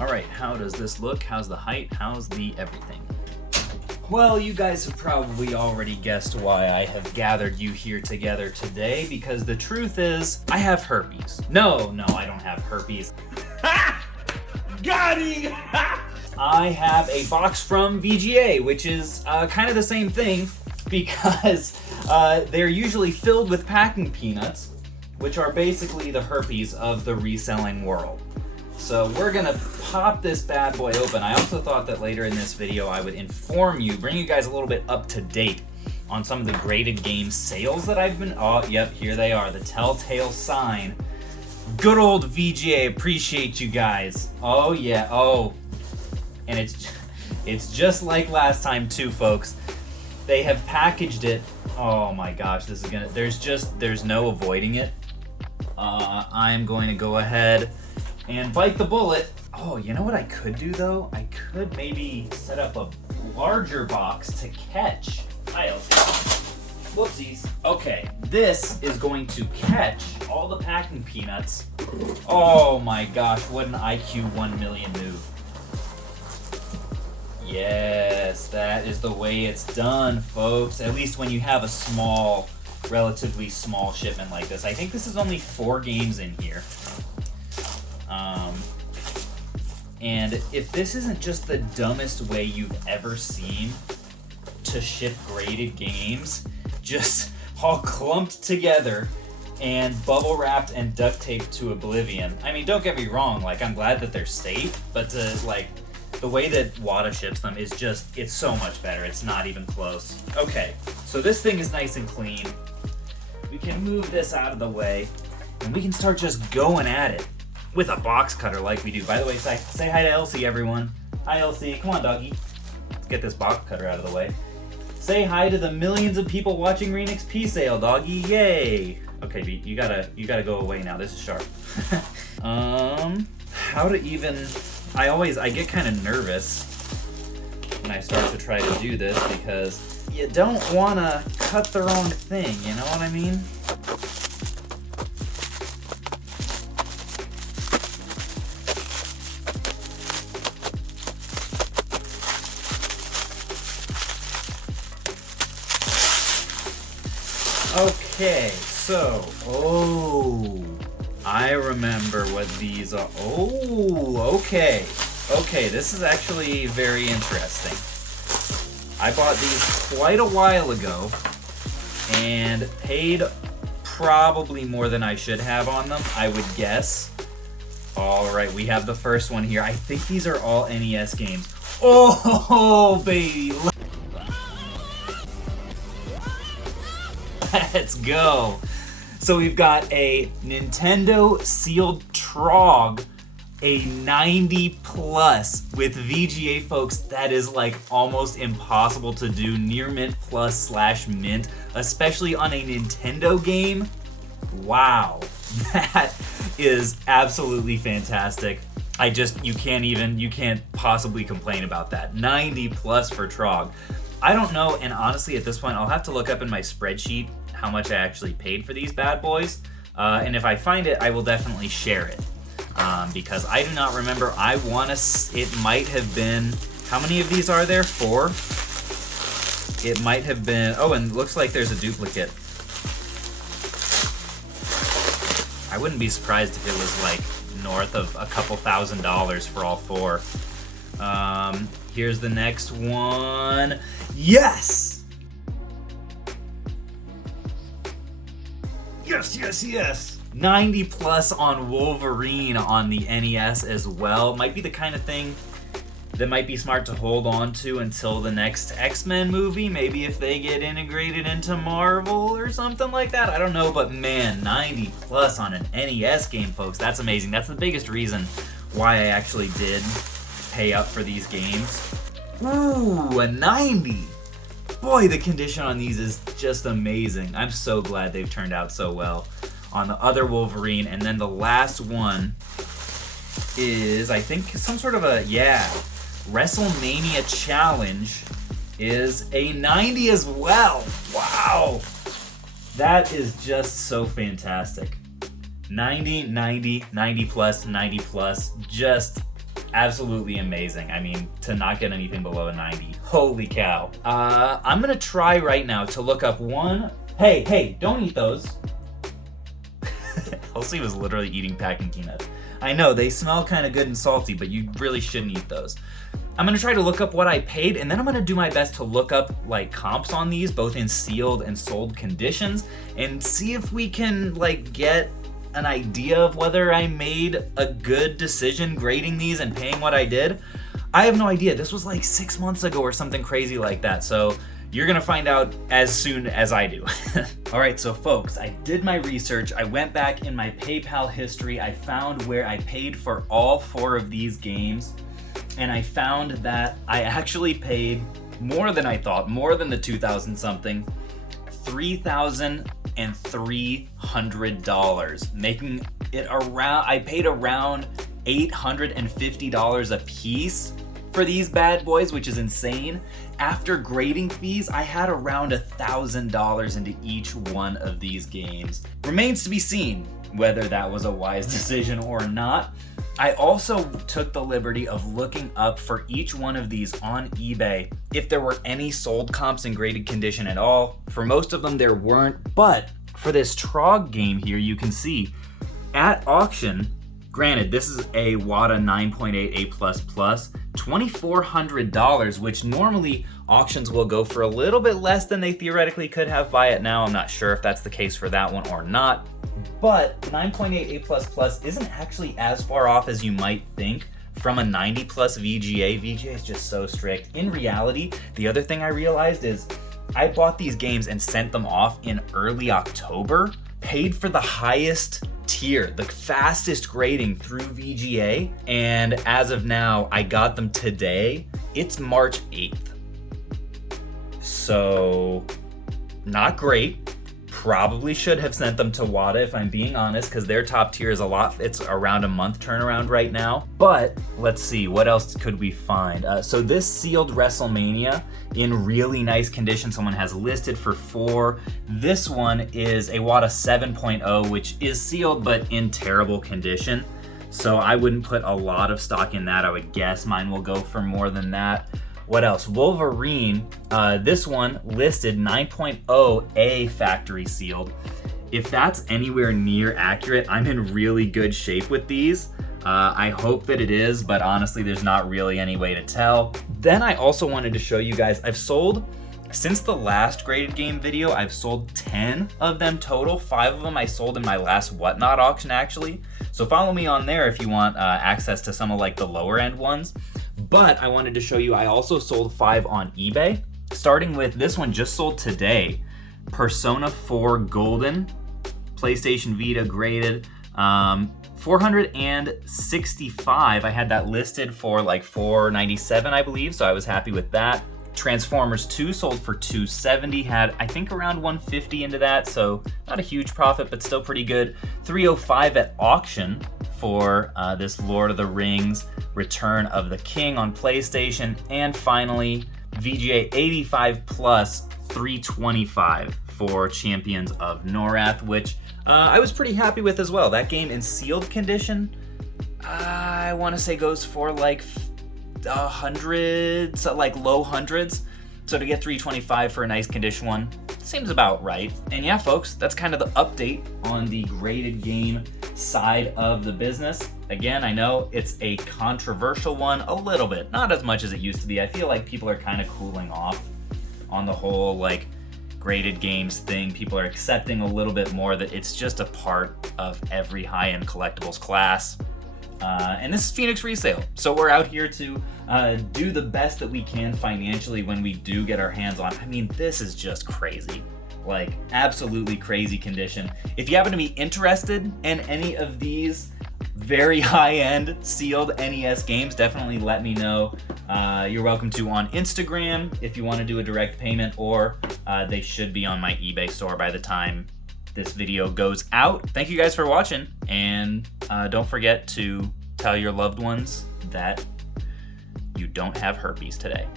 All right, how does this look? How's the height? How's the everything? Well, you guys have probably already guessed why I have gathered you here together today, because the truth is, I have herpes. No, I don't have herpes. Got him! I have a box from VGA, which is kind of the same thing, because they're usually filled with packing peanuts, which are basically the herpes of the reselling world. So we're gonna pop this bad boy open. I also thought that later in this video I would inform you, bring you guys a little bit up to date on some of the graded game sales that I've been, oh, yep, here they are, the telltale sign. Good old VGA, appreciate you guys. Oh yeah, oh. And it's just like last time too, folks. They have packaged it, oh my gosh, this is gonna, there's no avoiding it. I'm going to go ahead and bite the bullet. Oh, you know what I could do though? I could maybe set up a larger box to catch. Whoopsies. Okay, this is going to catch all the packing peanuts. Oh my gosh, what an IQ 1 million move. Yes, that is the way it's done, folks. At least when you have a small, relatively small shipment like this. I think this is only 4 games in here. And if this isn't just the dumbest way you've ever seen to ship graded games, just all clumped together and bubble wrapped and duct taped to oblivion. I mean, don't get me wrong, like, I'm glad that they're safe, but the way that Wata ships them is just, it's so much better. It's not even close. Okay, so this thing is nice and clean. We can move this out of the way, and we can start just going at it with a box cutter like we do. By the way, say hi to Elsie, everyone. Hi, Elsie. Come on, doggy. Let's get this box cutter out of the way. Say hi to the millions of people watching ReNXP sale, doggy. Yay. Okay, you gotta go away now. This is sharp. How to even... I get kind of nervous when I start to try to do this because you don't want to cut the wrong thing, you know what I mean? Okay, so, I remember what these are. Oh, okay. Okay, this is actually very interesting. I bought these quite a while ago and paid probably more than I should have on them, I would guess. All right, we have the first one here. I think these are all NES games. Oh, baby. Let's go. So we've got a Nintendo sealed Trog, a 90 plus with VGA, folks. That is like almost impossible to do. Near mint plus / mint, especially on a Nintendo game. Wow, that is absolutely fantastic. You can't possibly complain about that. 90 plus for Trog. I don't know, and honestly at this point I'll have to look up in my spreadsheet how much I actually paid for these bad boys, and if I find it I will definitely share it, because I do not remember. It might have been, how many of these are there? 4? It might have been, oh, and it looks like there's a duplicate. I wouldn't be surprised if it was like north of a couple $1,000s for all 4. Here's the next one. Yes! Yes! 90 plus on Wolverine on the NES as well. Might be the kind of thing that might be smart to hold on to until the next X-Men movie. Maybe if they get integrated into Marvel or something like that. I don't know, but man, 90 plus on an NES game, folks. That's amazing. That's the biggest reason why I actually did pay up for these games. Ooh, a 90. Boy, the condition on these is just amazing. I'm so glad they've turned out so well on the other Wolverine. And then the last one is, I think, some sort of a, WrestleMania Challenge is a 90 as well. Wow. That is just so fantastic. 90, 90, 90 plus, 90 plus. Just absolutely amazing. I mean, to not get anything below a 90, holy cow. I'm gonna try right now to look up one. Hey, don't eat those. Elsie was literally eating packing peanuts. I know, they smell kind of good and salty, but you really shouldn't eat those. I'm gonna try to look up what I paid, and then I'm gonna do my best to look up like comps on these, both in sealed and sold conditions, and see if we can like get an idea of whether I made a good decision grading these and paying what I did. I have no idea. This was like 6 months ago or something crazy like that, so you're gonna find out as soon as I do. All right, so folks, I did my research. I went back in my PayPal history. I found where I paid for all 4 of these games, and I found that I actually paid more than I thought, more than the 2,000 something, $3,300, making it around, I paid around $850 a piece for these bad boys, which is insane. After grading fees, I had around $1,000 into each one of these games. Remains to be seen whether that was a wise decision or not. I also took the liberty of looking up for each one of these on eBay if there were any sold comps in graded condition at all. For most of them there weren't, but for this Trog game here, you can see at auction, granted this is a WADA 9.8 A++, $2,400, which normally auctions will go for a little bit less than they theoretically could have by it now. I'm not sure if that's the case for that one or not. But 9.8 A++ isn't actually as far off as you might think from a 90 plus VGA. VGA is just so strict. In reality, the other thing I realized is I bought these games and sent them off in early October, paid for the highest tier, the fastest grading through VGA, and as of now, I got them today. It's March 8th. So, not great. Probably should have sent them to WADA if I'm being honest, because their top tier is it's around a month turnaround right now. But let's see, what else could we find? So this sealed WrestleMania in really nice condition, someone has listed for $4. This one is a WADA 7.0, which is sealed but in terrible condition. So I wouldn't put a lot of stock in that. I would guess mine will go for more than that. What else? Wolverine, this one listed 9.0 A factory sealed. If that's anywhere near accurate, I'm in really good shape with these. I hope that it is, but honestly, there's not really any way to tell. Then I also wanted to show you guys, I've sold, since the last graded game video, I've sold 10 of them total. 5 of them I sold in my last Whatnot auction actually. So follow me on there if you want access to some of like the lower end ones. But I wanted to show you, I also sold 5 on eBay, starting with this one just sold today. Persona 4 Golden, PlayStation Vita graded, 465. I had that listed for like $497, I believe, so I was happy with that. Transformers 2 sold for $270, had I think around $150 into that, so not a huge profit, but still pretty good. $305 at auction for this Lord of the Rings Return of the King on PlayStation, and finally VGA 85 plus $325 for Champions of Norath, which I was pretty happy with as well. That game in sealed condition, I want to say goes for like hundreds, like low hundreds. So to get $325 for a nice condition one seems about right. And yeah, folks, that's kind of the update on the graded game side of the business. Again, I know it's a controversial one a little bit, not as much as it used to be. I feel like people are kind of cooling off on the whole like graded games thing. People are accepting a little bit more that it's just a part of every high-end collectibles class. And this is Phoenix Resale, so we're out here to do the best that we can financially when we do get our hands on. I mean, this is just crazy, like absolutely crazy condition. If you happen to be interested in any of these very high-end sealed NES games, definitely let me know. You're welcome to on Instagram if you want to do a direct payment, or they should be on my eBay store by the time this video goes out. Thank you guys for watching, and don't forget to tell your loved ones that you don't have herpes today.